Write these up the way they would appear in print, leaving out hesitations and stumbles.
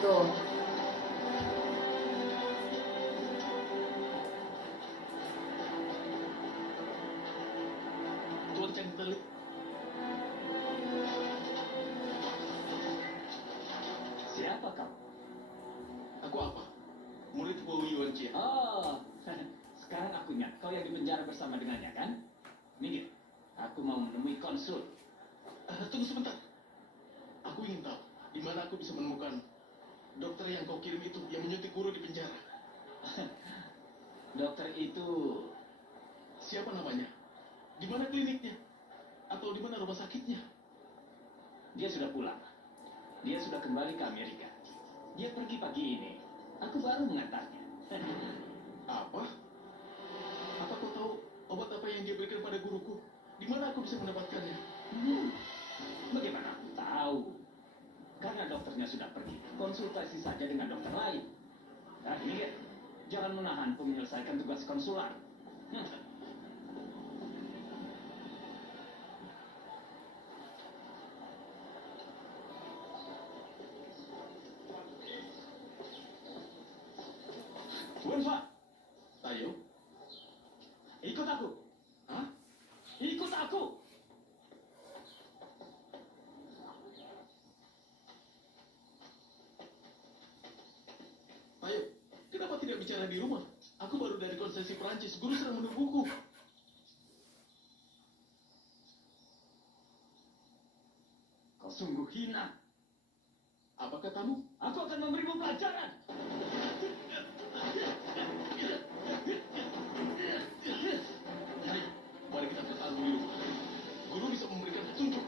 itu. Tuan Cheng Telik. Siapa kau? Aku apa? Murid Wu Yuan Jie. Oh, sekarang aku ingat kau yang dipenjara bersama dengannya kan? Minggir, aku mau menemui konsul. Tunggu sebentar. Aku ingin tahu di mana aku bisa menemukan dokter yang kau kirim itu yang menyuntik guru di penjara. Dokter itu Siapa namanya? Di mana kliniknya? Atau di mana rumah sakitnya? dia sudah pulang. Dia sudah kembali ke Amerika. Dia pergi pagi ini. Aku baru mengantarnya. Apa? Apa kau tahu obat apa yang dia berikan pada guruku? Di mana aku bisa mendapatkannya? Bagaimana aku tahu? Karena dokternya sudah pergi. Konsultasi saja dengan dokter lain. Nah, ini jangan menahanku menyelesaikan tugas konsular. Wenfa, Ayo. ikut aku. Hah? Ikut aku. Ayo. Kenapa tidak bicara di rumah? Aku baru dari konsensi Perancis. Guru sedang menungguku. Kau sungguh hina. Apa katamu? Aku akan memberimu pelajaran. Ayo, mari kita bertarung di rumah. Guru bisa memberikan petunjuk.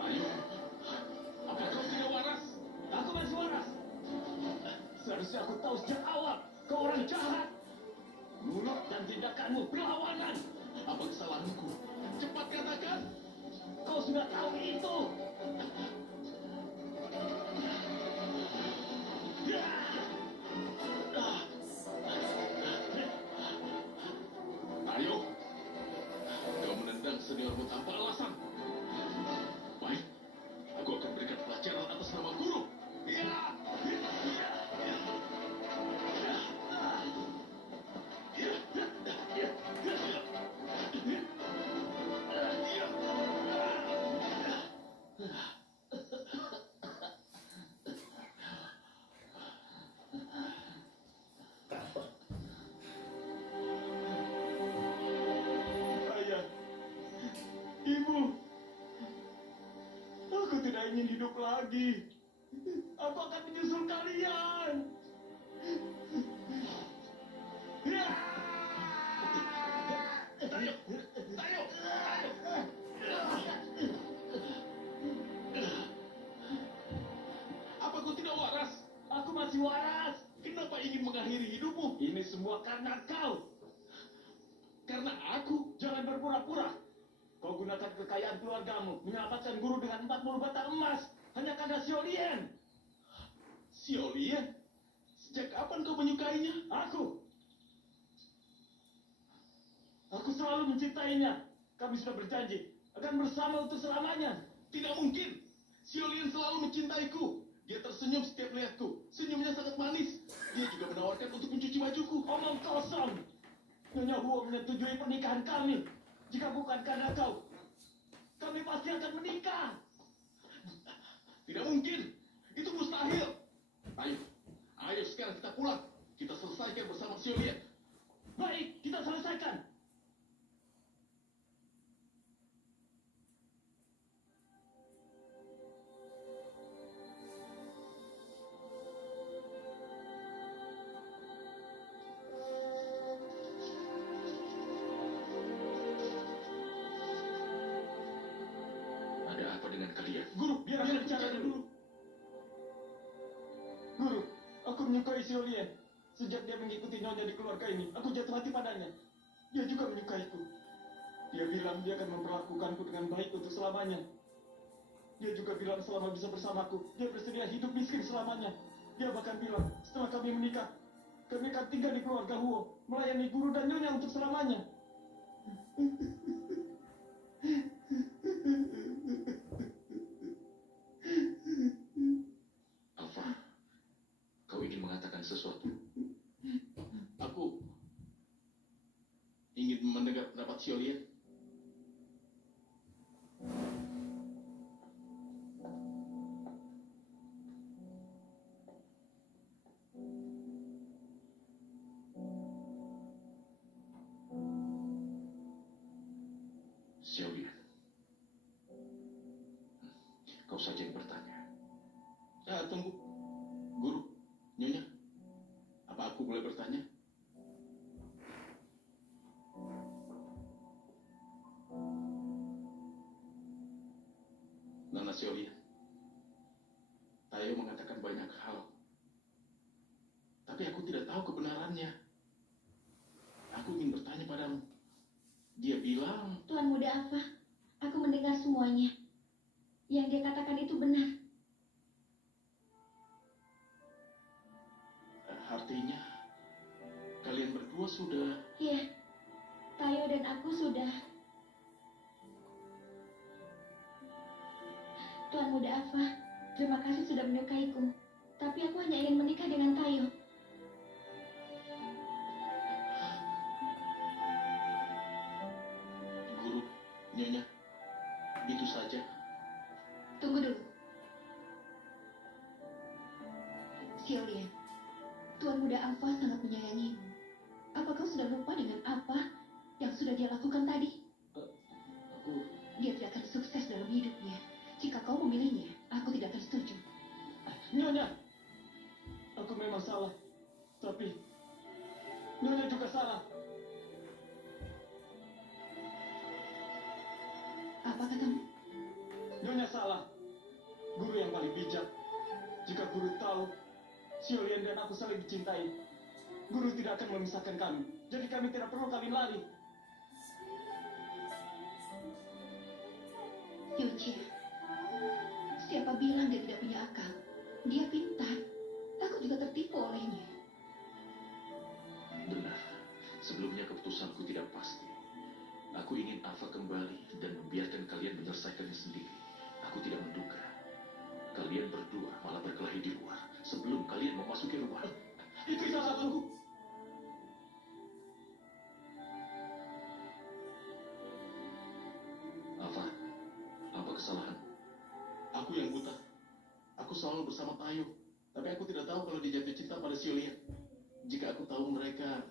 Ayo. Apa kau tidak waras? Aku masih waras. Seharusnya aku tahu sejak awal kau orang jahat. Mulut dan tindakanmu berlawanan. Apa kesalahanku? Cepat katakan. Kau sudah tahu itu. Ayo. Kau menendang seniormu tanpa alasan. Baik. Aku akan berikan pelajaran atas nama guru. Ya. Ayah, ibu, aku tidak ingin hidup lagi. Aku akan menyusul kalian. Ayo. Ayo. Apa kau tidak waras? Aku masih waras. Kenapa ingin mengakhiri hidupmu? Ini semua karena kau. Karena aku. Jangan berpura-pura. Kau gunakan kekayaan keluargamu menyelamatkan guru dengan 40 batang emas hanya karena Xiaolien. Xiaolien? Sejak kapan kau menyukainya? Aku selalu mencintainya. Kami sudah berjanji akan bersama untuk selamanya. Tidak mungkin. Xiaolien selalu mencintaiku. Dia tersenyum setiap melihatku. Senyumnya sangat manis. Dia juga menawarkan untuk mencuci bajuku. Omong kosong. Nyonya Huo menyetujui pernikahan kami. Jika bukan karena kau, kami pasti akan menikah. Tidak mungkin. Itu mustahil. Ayo. Ayo sekarang kita pulang. Kita selesaikan bersama Xiaolien. Baik, kita selesaikan. Ada apa dengan dengan kalian. Guru, biar aku bicara dulu. Guru, aku menyukai Xiaolian. Sejak dia mengikuti Nyonya di keluarga ini, aku jatuh hati padanya. Dia juga menyukaiku. Dia bilang dia akan memperlakukanku dengan baik untuk selamanya. Dia juga bilang selama bisa bersamaku, dia bersedia hidup miskin selamanya. Dia bahkan bilang, setelah kami menikah, kami akan tinggal di keluarga Huo, melayani guru dan Nyonya untuk selamanya. Alfa, kau ingin mengatakan sesuatu? Aku ingin mendengar pendapat Xiaolian. Xiaolian, kau saja yang bertanya. Tunggu, guru, Nyonya, apa aku boleh bertanya? Nona Xiaolian, Tayo mengatakan banyak hal, tapi aku tidak tahu kebenarannya. Aku ingin bertanya padamu. Dia bilang, Tuan Muda Alfa, aku mendengar semuanya. Yang dia katakan itu benar. artinya kalian berdua sudah... Ya, Tayo dan aku sudah. Tuan Muda Alfa, terima kasih sudah menyukaiku. Tapi aku hanya ingin menikah dengan Tayo. Guru, Nyonya, itu saja. Tunggu dulu. Xiaolian, Tuan Muda Alfa sangat menyayangimu. Apa kau sudah lupa dengan apa yang sudah dia lakukan tadi? Aku... Dia tidak akan sukses dalam hidupnya. Jika kau memilihnya, aku tidak akan setuju. Nyonya, aku memang salah. Tapi Nyonya juga salah. Apa katamu? Nyonya salah. Guru yang paling bijak. Jika guru tahu Xiaolian dan aku saling dicintai, guru tidak akan memisahkan kami. Jadi kami tidak perlu kawin lari. Yucia, siapa bilang dia tidak punya akal? Dia pintar. Aku juga tertipu olehnya. Benar, sebelumnya keputusanku tidak pasti. Aku ingin Alfa kembali dan membiarkan kalian menyelesaikannya sendiri. Aku tidak menduga kalian berdua malah berkelahi di luar sebelum kalian memasuki rumah. Itu salahku. Alfa, apa kesalahan? Aku yang buta. Aku selalu bersama Tayo, tapi aku tidak tahu kalau dia jatuh cinta pada Xiaolian. Jika aku tahu mereka,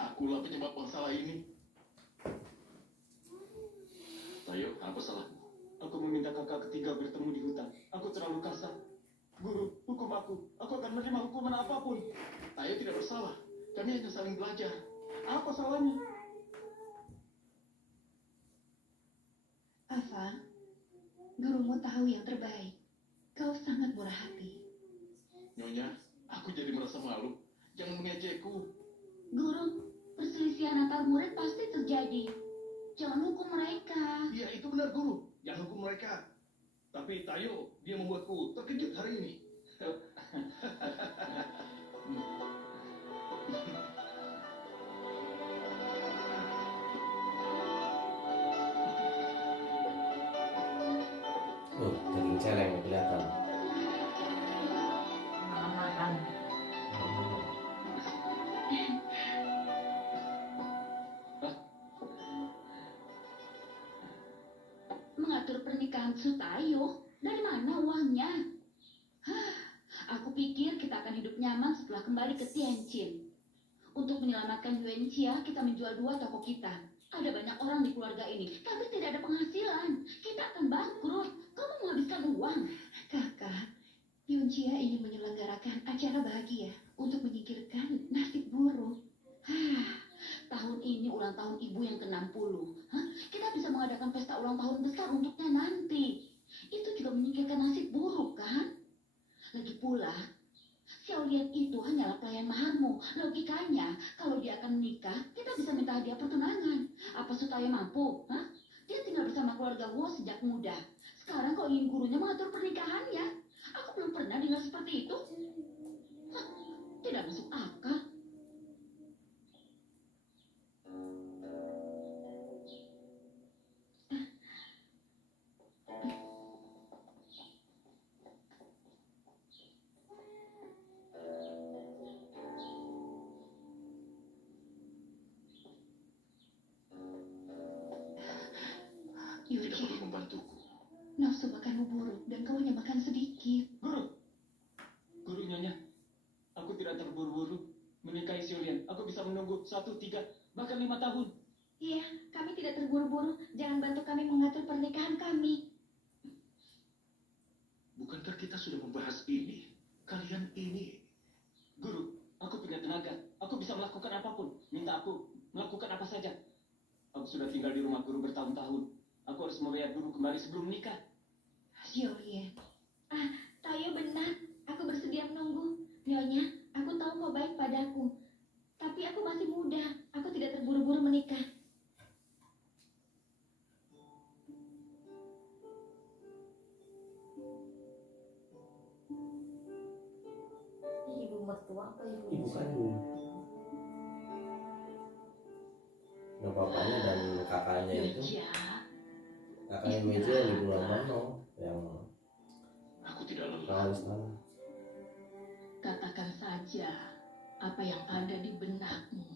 akulah penyebab masalah ini. Tayo, apa salahmu? Aku meminta kakak ketiga bertemu di hutan. Aku terlalu kasar. Guru, hukum aku. Aku akan menerima hukuman apapun. Tayo tidak bersalah. Kami hanya saling belajar. Apa salahnya? Alfa, gurumu tahu yang terbaik. Kau sangat murah hati. Nyonya, aku jadi merasa malu. Jangan mengejekku. Guru, perselisihan antar murid pasti terjadi. Jangan hukum mereka. Iya, itu benar, Guru. Jangan hukum mereka. Tapi Tayo, dia membuatku terkejut hari ini. Daging celeng kelihatan. Makan. Mengatur pernikahan Sutayo? Dari mana uangnya? Hah, aku pikir kita akan hidup nyaman setelah kembali ke Tianjin. Untuk menyelamatkan Yuanxia, kita menjual 2 toko kita. Ada banyak orang di keluarga ini, tapi tidak ada penghasilan. Kita akan bangkrut. Kau mau menghabiskan uang? Kakak, Yuanxia ingin menyelenggarakan acara bahagia untuk menyingkirkan nasib buruk. Hah, tahun ini ulang tahun ibu yang ke-60. Hah? Kita bisa mengadakan pesta ulang tahun besar untuknya nanti. itu juga menyingkirkan nasib buruk kan? Lagi pula, Xiao Lian itu hanyalah pelayan maharmu. Logikanya, kalau dia akan menikah, kita bisa minta hadiah pertunangan. Apa Sutaya mampu? Hah? Dia tinggal bersama keluarga Wu sejak muda. Sekarang kau ingin gurunya mengatur pernikahannya? Aku belum pernah dengar seperti itu. Hah, tidak masuk akal. Tidak Yuji, perlu membantuku. nafsu makanmu buruk dan kau hanya makan sedikit. Guru Nyonya, aku tidak terburu-buru menikahi Xiulian. Aku bisa menunggu 1, 3, bahkan 5 tahun. Iya, kami tidak terburu-buru. Jangan bantu kami mengatur pernikahan kami. Bukankah kita sudah membahas ini? Kalian ini. Guru, aku punya tenaga. Aku bisa melakukan apapun. Minta aku melakukan apa saja. Aku sudah tinggal di rumah guru bertahun-tahun. Aku harus membayar guru kembali sebelum nikah. Xiao Lian. Tayo benar. Aku bersedia menunggu. Nyonya, aku tahu kau baik padaku. Tapi aku masih muda. Aku tidak terburu-buru menikah. Ibu mertua apa ibu? Ibu kandung. Nah, bapaknya dan kakaknya itu, Ya, kakaknya Meiji yang di Bulan Mano, yang Aku tidak lelah. kawan istana. katakan saja apa yang ada di benakmu.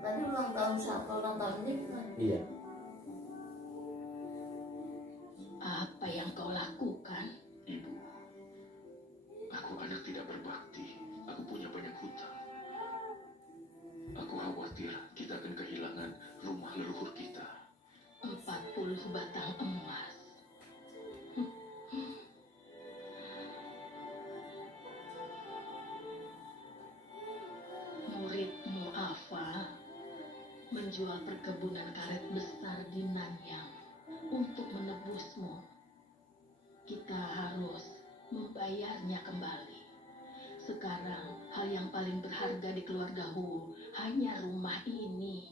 Tadi ulang tahun siapa? Ulang tahun ini bukan? Iya, Apa yang kau lakukan? Ibu, aku anak tidak berbakti. Aku punya banyak hutang. Aku khawatir kita akan kehilangan rumah leluhur kita. 40 batang emas. Muridmu Afa menjual perkebunan karet besar di Nanyang untuk menebusmu. Kita harus membayarnya kembali. Sekarang hal yang paling berharga di keluarga Hu hanya rumah ini.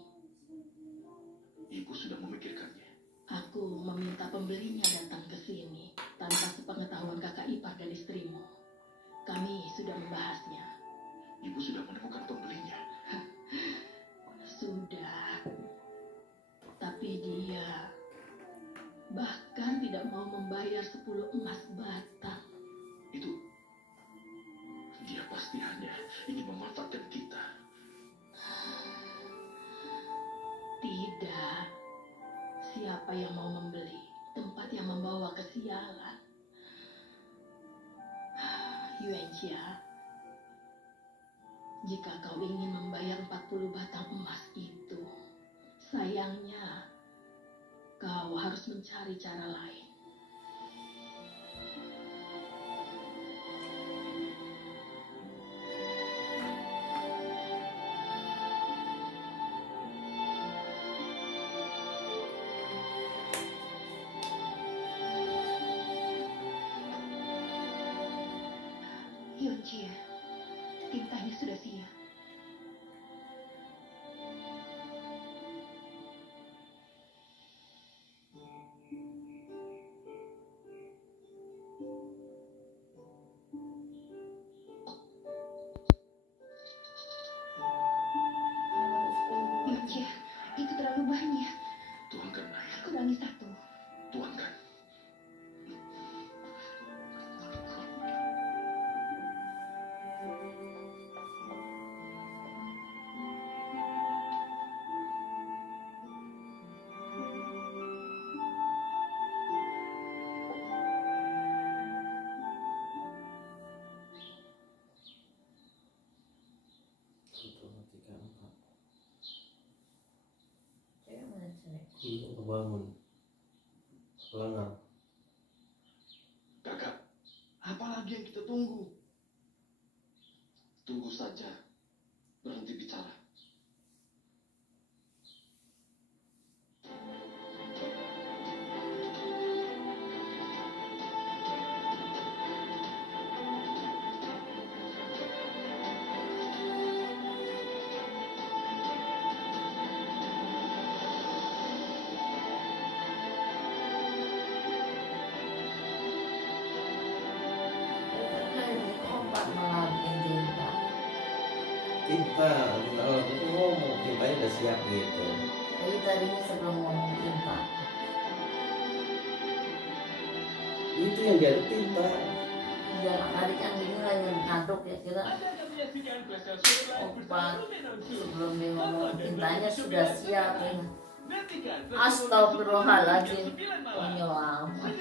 Ibu sudah memikirkannya. Aku meminta pembelinya datang ke sini tanpa sepengetahuan kakak ipar dan istrimu. Kami sudah membahasnya. Ibu sudah menemukan pembelinya. Sudah. Tapi dia bahkan tidak mau membayar 10 emas batang. Itu, dia pasti hanya ingin memanfaatkan kita. Tidak. Siapa yang mau membeli tempat yang membawa kesialan? Yuanjia, jika kau ingin membayar 40 batang emas itu, sayangnya kau harus mencari cara lain. Yuanjia, tintanya sudah siap. Yuanjia, itu terlalu banyak. Tuangkan air. Kurangi 1. Tuangkan. Cewek mana cewek? untuk kebangun pelanggar. Kakak, apa lagi yang kita tunggu? Tunggu saja. Berhenti bicara. Cinta, kalau itu ngomong cintanya udah siap gitu. Jadi tadinya sebelum ngomong cinta. Itu yang dia cinta. Ya tadi kan dinilai yang ngaduk ya kira obat sebelum dia ngomong cintanya sudah siap ya. Astagfirullahaladzim. Konyol amat.